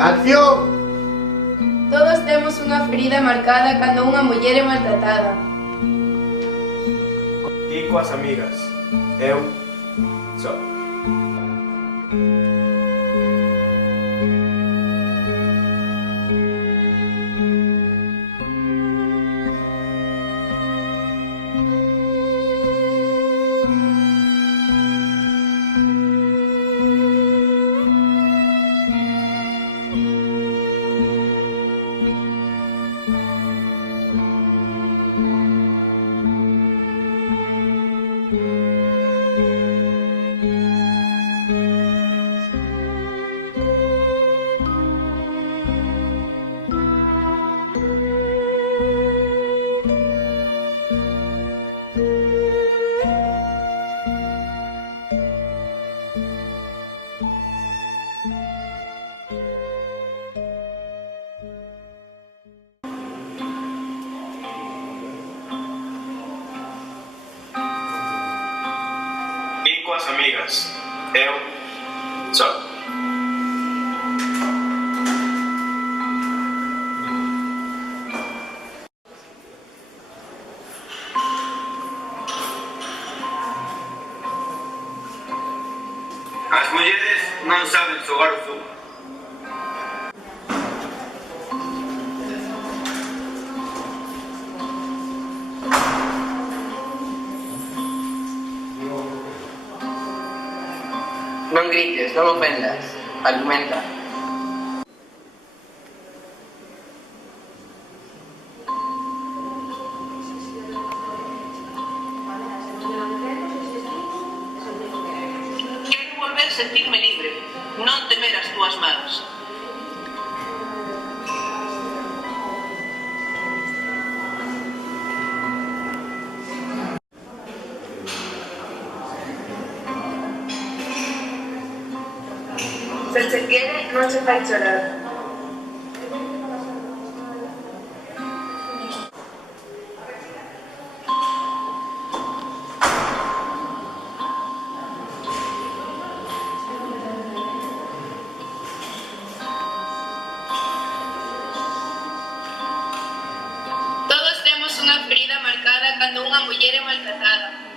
Acción! Todos temos unha ferida marcada cando unha muller é maltratada. Ti coas amigas. Eu só. Ti coas amigas. Eu só. As mulleres non saben xogar o fútbol. Non grites, non ofendas. Argumenta. Quero volver sentirme libre, non temer as túas mans. Se se quere, non se fai chorar. Todos temos unha ferida marcada cando unha muller é maltratada.